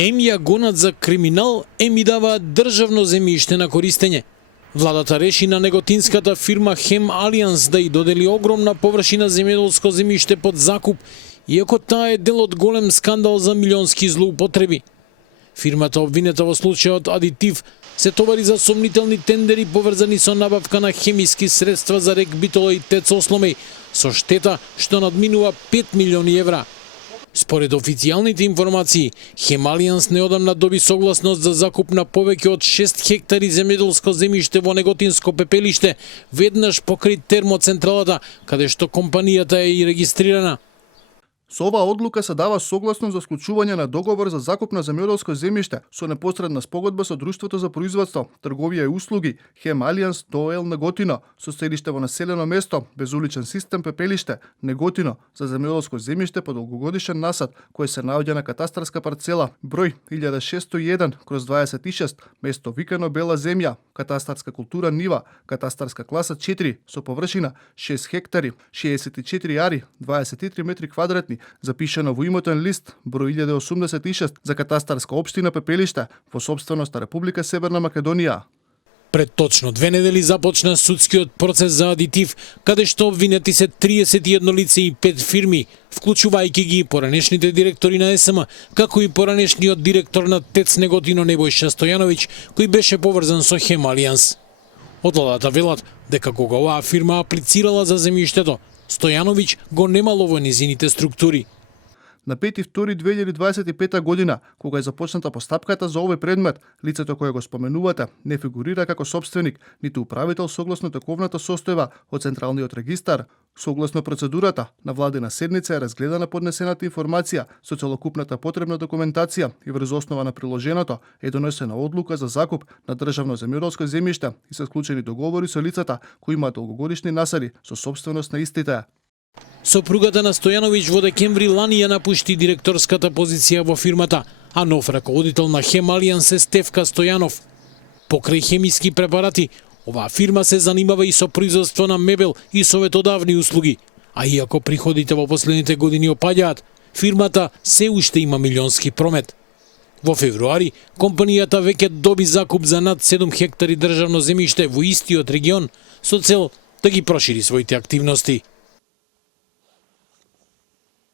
Ем ја гонат за криминал, ем и даваат државно земјиште на користење. Владата реши на неготинската фирма Хем Алијанс да ја додели огромна површина земјоделско земјиште под закуп, иако таа е дел од голем скандал за милионски злоупотреби. Фирмата обвинета во случајот Адитив се товари за сомнителни тендери поврзани со набавка на хемиски средства за рек Битола и ТЕЦ Осломеј, со штета што надминува 5 милиони евра. Според официјалните информации, Хем Алијанс неодамна доби согласност за закуп на повеќе од 6 хектари земјоделско земјиште во Неготинско пепелиште, веднаш покрај термоцентралата, каде што компанијата е и регистрирана. Со оваа одлука се дава согласност за склучување на договор за закуп на земјоделско земјиште со непосредна спогодба со Друштвото за производство, трговија и услуги Хем Алијанс ДОО Неготино, со седиште во населено место, безуличен систем Пепелиште, Неготино, за земјоделско земјиште по долгогодишен насад, кој се наоѓа на катастарска парцела број 1601/26, место викано Бела земја, катастарска култура нива, катастарска класа 4, со површина 6 хектари, 64 ари, 23 метри квадратни, запишано во имотен лист број 1086 за катастарска општина Пепелиште во сопственост на Република Северна Македонија. Пред точно 2 недели започна судскиот процес за Адитив, каде што обвинети се 31 лице и 5 фирми, вклучувајќи ги поранешните директори на СМ, како и поранешниот директор на ТЕЦ Неготино Небојша Стојановиќ, кој беше поврзан со Хем Алијанс. Од владата велат дека кога оваа фирма аплицирала за земјиштето, Стојановиќ го немало во низините структури. На 5.2.2025 година, кога е започната постапката за овој предмет, лицето кое го споменувате не фигурира како собственик, ниту управител согласно тековната состојба од Централниот регистар. Согласно процедурата, на владина седница е разгледана поднесената информација со целокупната потребна документација и врз основа на приложеното е донесена одлука за закуп на државно земјоделско земјиште и се склучени договори со лицата кои имаат долгогодишни насади со собственост на истите. Сопругата на Стојановиќ во декември лани ја напушти директорската позиција во фирмата, а нов раководител на Хем Алијанс е Стефка Стојанов. Покрај хемиски препарати, оваа фирма се занимава и со производство на мебел и советодавни услуги, а иако приходите во последните години опаѓаат, фирмата се уште има милионски промет. Во февруари, компанијата веќе доби закуп за над 7 хектари државно земјиште во истиот регион со цел да ги прошири своите активности.